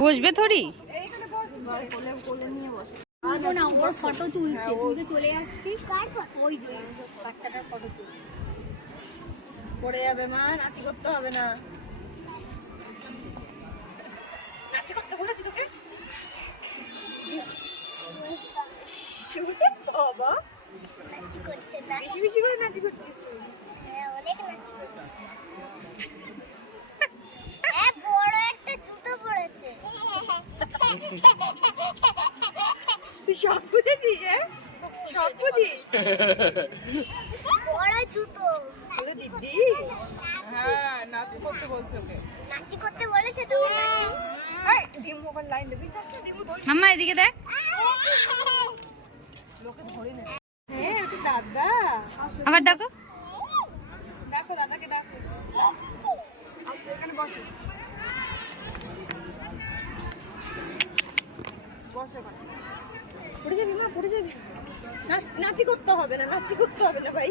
বসবে থরি ওর ফটো চলে বাচ্চাটার ফটো তুলছে পড়ে যাবে মা নাচি করতে হবে না নাচি করতে বলেছি তোকে। বাবা। নাচি করছে না বেশি বেশি করে নাচি করছিস তুই। হ্যাঁ অনেক নাচি হ্যাঁ বড় একটা জুতো পরেছে। তুই সব বুঝেছিস হ্যাঁ? সব বুঝিস? বড় জুতো। বলে দিদি। হ্যাঁ নাচ করতে বলছে ওকে। নাচি করতে বলেছে তো? এই দিম মোবাইল লাইন দেবি। মাম্মা এদিকে দেখ লোকে ধরি না হ্যাঁ একটু দাদা আবার ডাকো। ডাকো দাদাকে ডাকো। আচ্ছা এখানে বসো। বসো পড়ে যাবি মা পড়ে যাবি। নাচ নাচি করতে হবে না নাচি করতে হবে না ভাই।